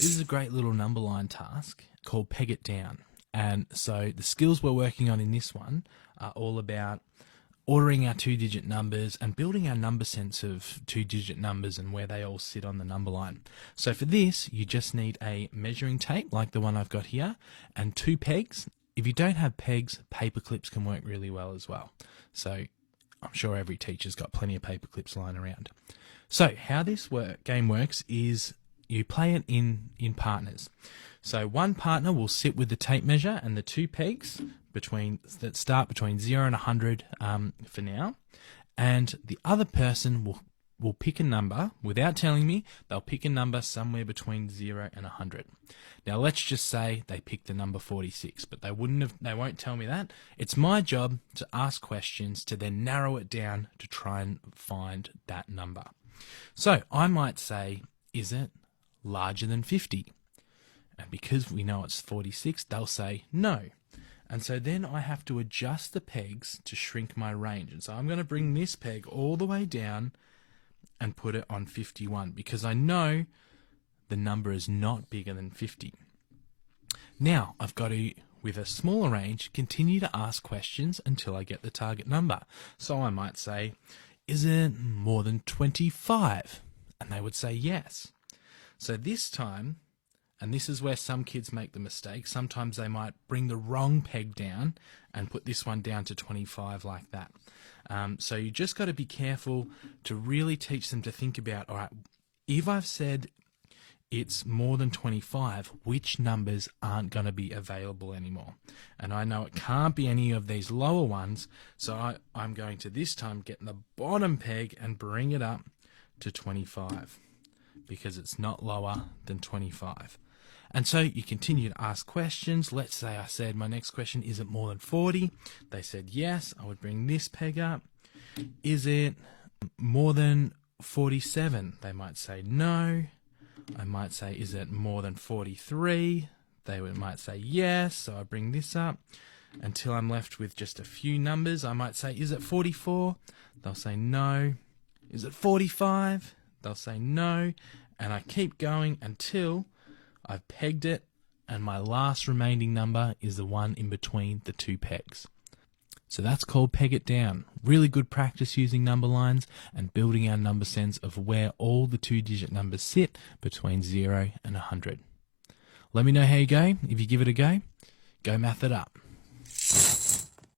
This is a great little number line task called Peg It Down. And so the skills we're working on in this one are all about ordering our two-digit numbers and building our number sense of two-digit numbers and where they all sit on the number line. So for this, you just need a measuring tape like the one I've got here and 2 pegs. If you don't have pegs, paper clips can work really well as well. So I'm sure every teacher's got plenty of paper clips lying around. So how this game works is you play it in partners. So one partner will sit with the tape measure and the 2 pegs that start between 0 and 100 for now, and the other person will pick a number without telling me. They'll pick a number somewhere between 0 and 100. Now let's just say they picked the number 46, but they won't tell me that. It's my job to ask questions to then narrow it down to try and find that number. So I might say, is it larger than 50? And because we know it's 46, they'll say no. And so then I have to adjust the pegs to shrink my range. And so I'm going to bring this peg all the way down and put it on 51 because I know the number is not bigger than 50. Now I've got to, with a smaller range, continue to ask questions until I get the target number. So I might say, is it more than 25? And they would say yes. So this time, and this is where some kids make the mistake, sometimes they might bring the wrong peg down and put this one down to 25 like that. So you just got to be careful to really teach them to think about, all right, if I've said it's more than 25, which numbers aren't going to be available anymore? And I know it can't be any of these lower ones, so I'm going to this time get the bottom peg and bring it up to 25 because it's not lower than 25. And so you continue to ask questions. Let's say I said my next question, is it more than 40? They said yes. I would bring this peg up. Is it more than 47? They might say no. I might say, is it more than 43? They might say yes. So I bring this up until I'm left with just a few numbers. I might say, is it 44? They'll say no. Is it 45? They'll say no. And I keep going until I've pegged it, and my last remaining number is the one in between the 2 pegs. So that's called Peg It Down. Really good practice using number lines and building our number sense of where all the 2-digit numbers sit between 0 and 100. Let me know how you go. If you give it a go, go math it up.